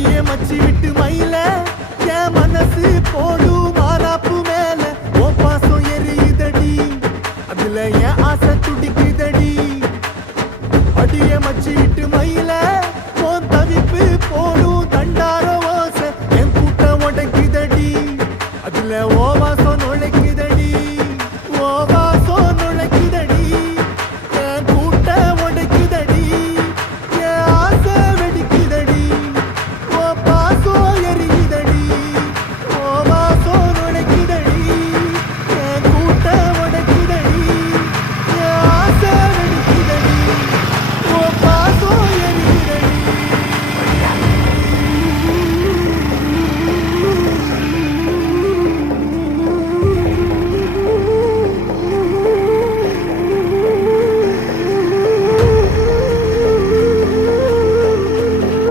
அடியே மச்சி விட்டு மயில என் மனசு போடும் மாறாப்பு மேல ஓ பாசம் எரியுதடி அதுல என் ஆசை துடிக்குதடி அடியே மச்சி